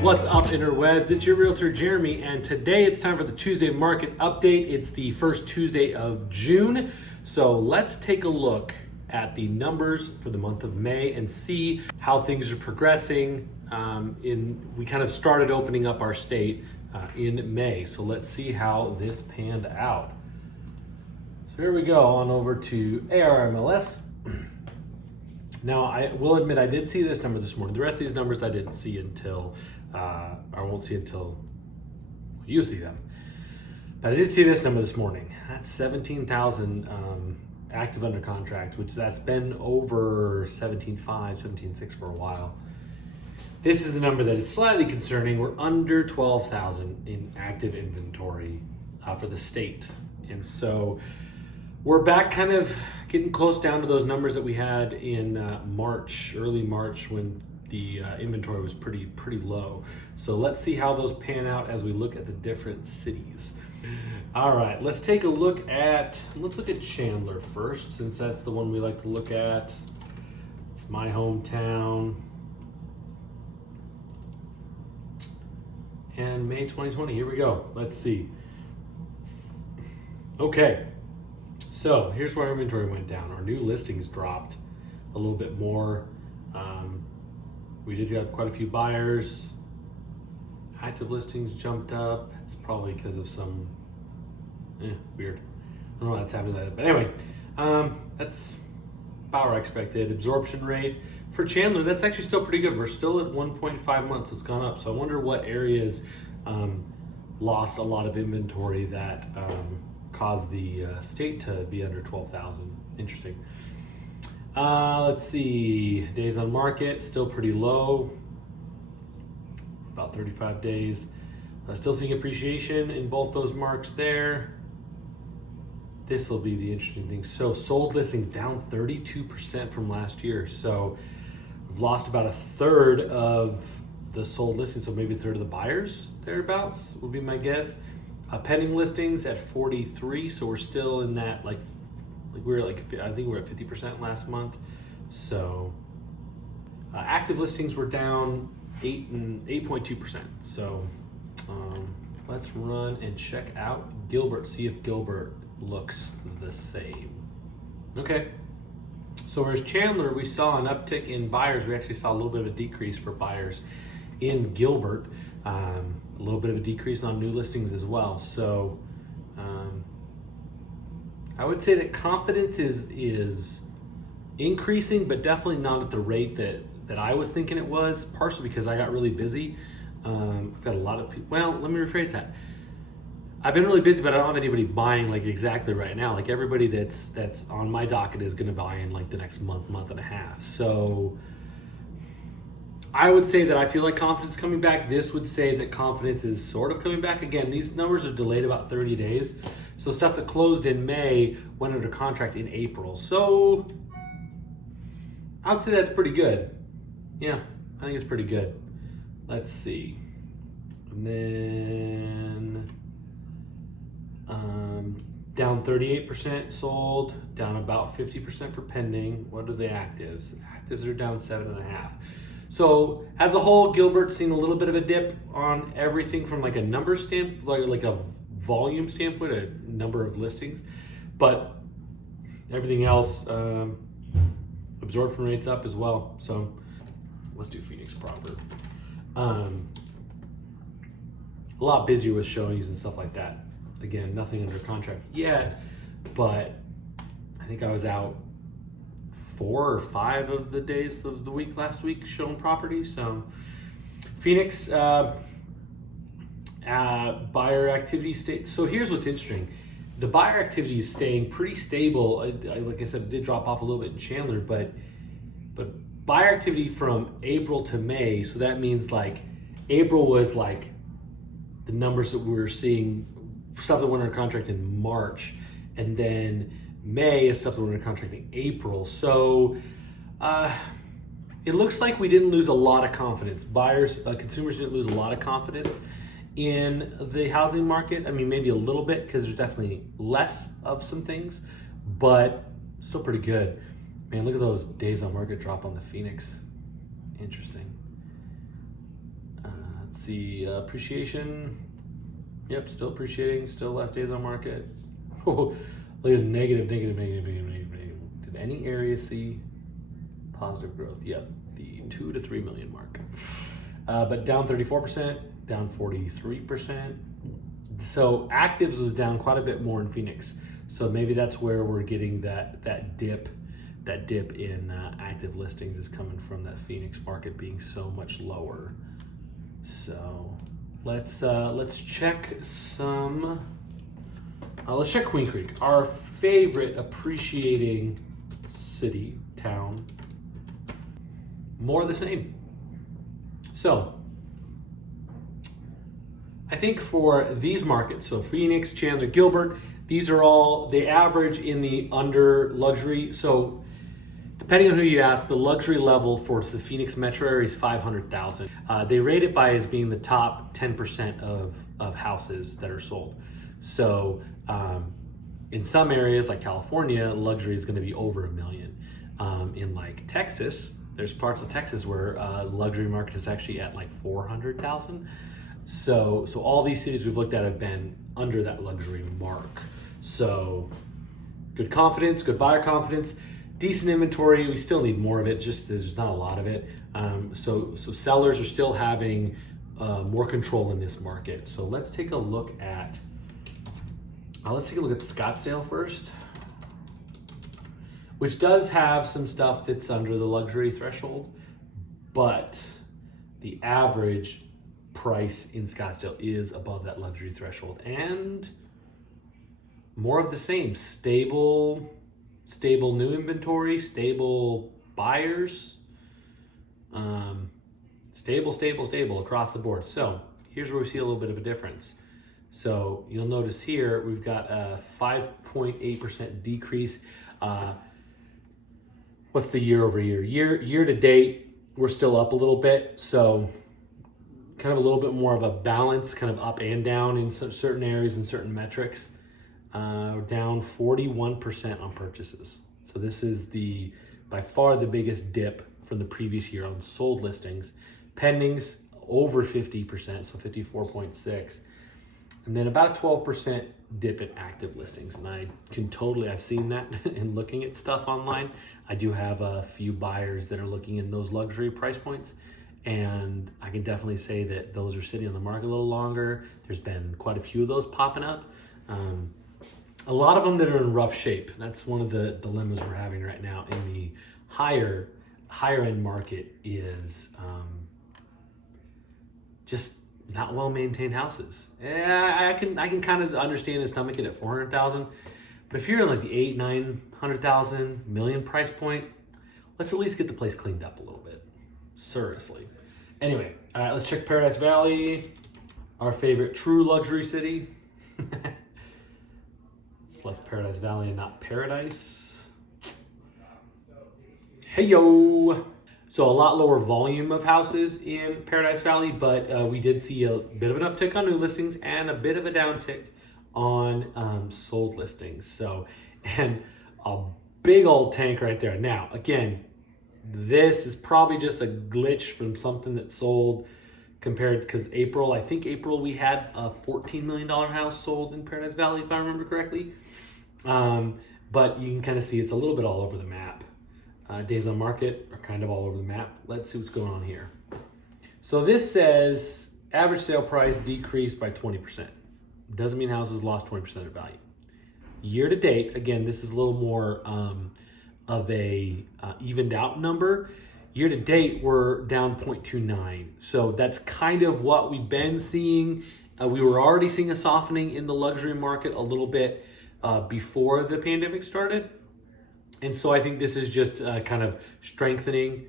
What's up, interwebs? It's your realtor, Jeremy, and today it's time for the Tuesday market update. It's the first Tuesday of June, so let's take a look at the numbers for the month of May and see how things are progressing. We kind of started opening up our state in May, so let's see how this panned out. So here we go, on over to ARMLS. Now, I will admit I did see this number this morning. The rest of these numbers I didn't see until, I won't see until you see them. But I did see this number this morning. That's 17,000 active under contract, which that's been over 17.5, 17.6 for a while. This is the number that is slightly concerning. We're under 12,000 in active inventory for the state. And so we're back kind of getting close down to those numbers that we had in March, early March, when the inventory was pretty low. So let's see how those pan out as we look at the different cities. All right, let's take a look at Chandler first, since that's the one we like to look at. It's my hometown. And May 2020, here we go. Let's see. Okay. So here's where our inventory went down. Our new listings dropped a little bit more. We did have quite a few buyers. Active listings jumped up. It's probably because of some weird. I don't know why that's happening. But anyway, that's about what I expected. Absorption rate for Chandler, that's actually still pretty good. We're still at 1.5 months. So it's gone up. So I wonder what areas lost a lot of inventory that caused the state to be under 12,000. Interesting. Let's see, days on market, still pretty low, about 35 days. Still seeing appreciation in both those marks there. This will be the interesting thing. So sold listings down 32% from last year. So we've lost about a third of the sold listings, so maybe a third of the buyers, thereabouts, would be my guess. Pending listings at 43, so we're still in that I think we were at 50% last month. So active listings were down 8.2%. So let's run and check out Gilbert, see if Gilbert looks the same. Okay. So whereas Chandler, we saw an uptick in buyers, we actually saw a little bit of a decrease for buyers in Gilbert. A little bit of a decrease on new listings as well. So I would say that confidence is increasing, but definitely not at the rate that I was thinking it was, partially because I got really busy. I've got a lot of people. Well, let me rephrase that. I've been really busy, but I don't have anybody buying like exactly right now. Like everybody that's on my docket is going to buy in like the next month and a half. So I would say that I feel like confidence is coming back. This would say that confidence is sort of coming back. Again, these numbers are delayed about 30 days. So stuff that closed in May went under contract in April. So I would say that's pretty good. Yeah, I think it's pretty good. Let's see. And then down 38% sold, down about 50% for pending. What are the actives? Actives are down 7.5%. So as a whole, Gilbert's seen a little bit of a dip on everything from like a number standpoint, like a volume standpoint, a number of listings, but everything else, absorption rates up as well. So let's do Phoenix proper. A lot busier with showings and stuff like that. Again, nothing under contract yet, but I think I was out 4 or 5 of the days of the week last week showing property. So Phoenix buyer activity state. So here's what's interesting. The buyer activity is staying pretty stable. Like I said, it did drop off a little bit in Chandler, but buyer activity from April to May. So that means like April was like the numbers that we were seeing, stuff that went under contract in March, and then May is stuff that went under contract in April. So it looks like we didn't lose a lot of confidence. Consumers didn't lose a lot of confidence in the housing market. I mean, maybe a little bit because there's definitely less of some things, but still pretty good. Man, look at those days on market drop on the Phoenix. Interesting. Let's see, appreciation. Yep, still appreciating, still less days on market. Oh, look at negative. Did any area see positive growth? Yep, the 2 to 3 million mark. But down 34%, down 43%. So actives was down quite a bit more in Phoenix. So maybe that's where we're getting that dip in active listings is coming from that Phoenix market being so much lower. So let's check some. Let's check Queen Creek, our favorite appreciating city, town. More of the same. So I think for these markets, so Phoenix, Chandler, Gilbert, these are all, they average in the under luxury. So depending on who you ask, the luxury level for the Phoenix metro area is 500,000. They rate it by as being the top 10% of houses that are sold. So in some areas like California, luxury is going to be over $1 million. In like Texas, there's parts of Texas where luxury market is actually at like 400,000. So all these cities we've looked at have been under that luxury mark. So good confidence, good buyer confidence, decent inventory. We still need more of it, just there's not a lot of it. So sellers are still having more control in this market. So let's take a look at Scottsdale first, which does have some stuff that's under the luxury threshold, but the average price in Scottsdale is above that luxury threshold, and more of the same. Stable new inventory, stable buyers, stable across the board. So here's where we see a little bit of a difference. So you'll notice here we've got a 5.8% decrease. What's the year over year? Year to date, we're still up a little bit. So kind of a little bit more of a balance, kind of up and down in certain areas and certain metrics. Down 41% on purchases. So this is by far the biggest dip from the previous year on sold listings. Pendings over 50%, so 54.6. And then about a 12% dip in active listings. And I've seen that in looking at stuff online. I do have a few buyers that are looking in those luxury price points. And I can definitely say that those are sitting on the market a little longer. There's been quite a few of those popping up. A lot of them that are in rough shape. That's one of the dilemmas we're having right now in the higher end market is just not well maintained houses. I can kind of understand and stomach it at 400,000, but if you're in like the 800,000, 900,000 million price point, let's at least get the place cleaned up a little bit. Seriously. Anyway, all right, let's check Paradise Valley, our favorite true luxury city. Select Paradise Valley and not Paradise. Hey yo! So a lot lower volume of houses in Paradise Valley, but we did see a bit of an uptick on new listings and a bit of a downtick on sold listings. So, and a big old tank right there. Now, again, this is probably just a glitch from something that sold compared, because I think April we had a $14 million house sold in Paradise Valley, if I remember correctly. But you can kind of see it's a little bit all over the map. Days on market are kind of all over the map. Let's see what's going on here. So this says average sale price decreased by 20%. Doesn't mean houses lost 20% of their value. Year to date, again, this is a little more of a evened out number. Year to date, we're down 0.29. So that's kind of what we've been seeing. We were already seeing a softening in the luxury market a little bit before the pandemic started. And so I think this is just kind of strengthening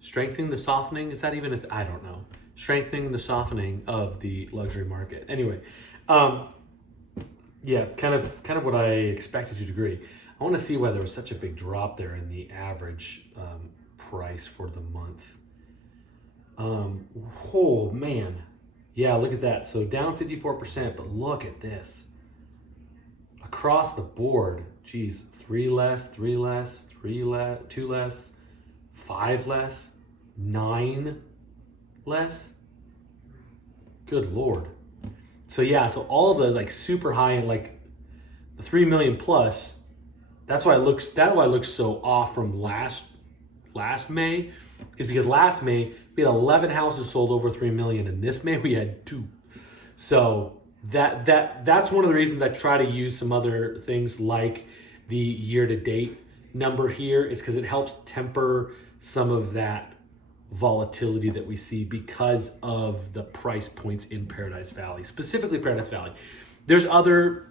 the softening. Is that even, I don't know. Strengthening the softening of the luxury market. Anyway, yeah, kind of what I expected you to agree. I want to see why there was such a big drop there in the average price for the month. Oh man, yeah, look at that. So down 54%, but look at this. Across the board, geez, 3 less, 2 less, 5 less, 9 less. Good Lord. So yeah, so all of those like super high and like the 3 million plus, that's why it looks so off from last May, is because last May we had 11 houses sold over 3 million, and this May we had 2. So that's one of the reasons I try to use some other things like the year to date number here, is because it helps temper some of that volatility that we see because of the price points in Paradise Valley, specifically Paradise Valley. There's other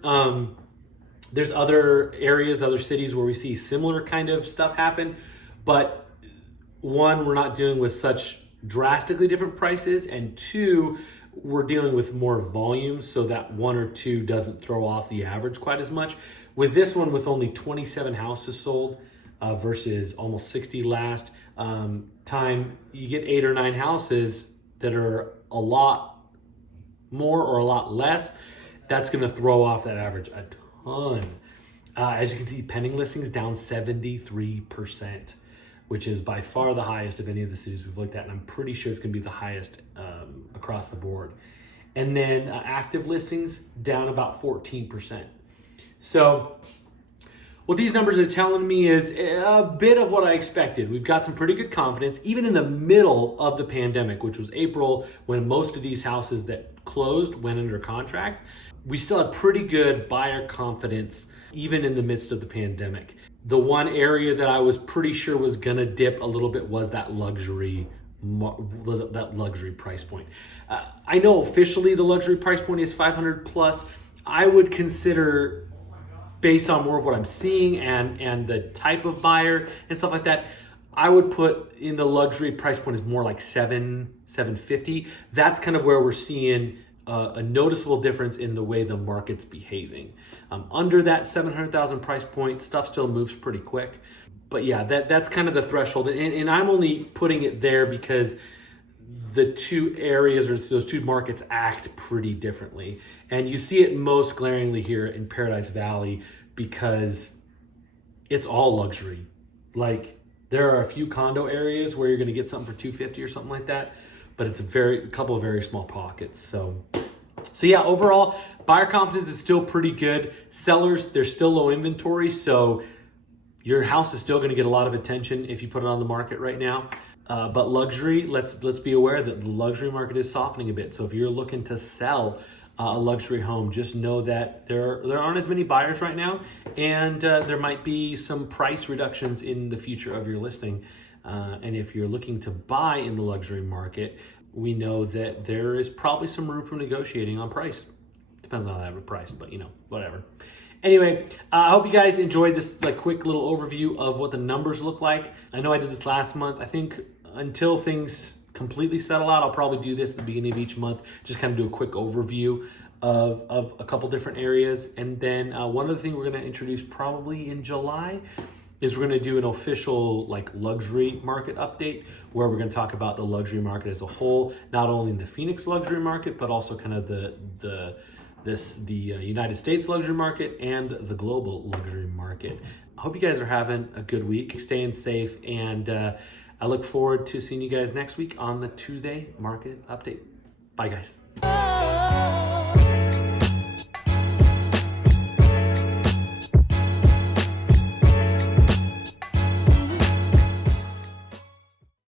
areas, other cities where we see similar kind of stuff happen, but one, we're not dealing with such drastically different prices, and two, we're dealing with more volume, so that 1 or 2 doesn't throw off the average quite as much. With this one, with only 27 houses sold versus almost 60 last time, you get 8 or 9 houses that are a lot more or a lot less. That's going to throw off that average a ton. As you can see, pending listings down 73%, which is by far the highest of any of the cities we've looked at, and I'm pretty sure it's going to be the highest across the board. And then active listings down about 14%. So what these numbers are telling me is a bit of what I expected. We've got some pretty good confidence, even in the middle of the pandemic, which was April, when most of these houses that closed went under contract. We still had pretty good buyer confidence, even in the midst of the pandemic. The one area that I was pretty sure was gonna dip a little bit was that luxury price point. I know officially the luxury price point is 500 plus. I would consider, based on more of what I'm seeing and the type of buyer and stuff like that, I would put in the luxury price point is more like $750. That's kind of where we're seeing a noticeable difference in the way the market's behaving. Under that 700,000 price point, stuff still moves pretty quick. But yeah, that's kind of the threshold. And I'm only putting it there because the two areas or those two markets act pretty differently. And you see it most glaringly here in Paradise Valley because it's all luxury. Like, there are a few condo areas where you're going to get something for $250 or something like that, but it's a couple of very small pockets. So yeah, overall, buyer confidence is still pretty good. Sellers, there's still low inventory, so your house is still going to get a lot of attention if you put it on the market right now. But luxury, let's be aware that the luxury market is softening a bit. So if you're looking to sell a luxury home, just know that there aren't as many buyers right now, and there might be some price reductions in the future of your listing. And if you're looking to buy in the luxury market, we know that there is probably some room for negotiating on price. Depends on how I have a price, but whatever. Anyway, I hope you guys enjoyed this quick little overview of what the numbers look like. I know I did this last month. I think until things completely settle out, I'll probably do this at the beginning of each month, just kind of do a quick overview of a couple different areas. And then one other thing we're going to introduce probably in July is we're going to do an official luxury market update, where we're going to talk about the luxury market as a whole, not only in the Phoenix luxury market, but also kind of the United States luxury market and the global luxury market. I hope you guys are having a good week, staying safe, and I look forward to seeing you guys next week on the Tuesday market update. Bye, guys.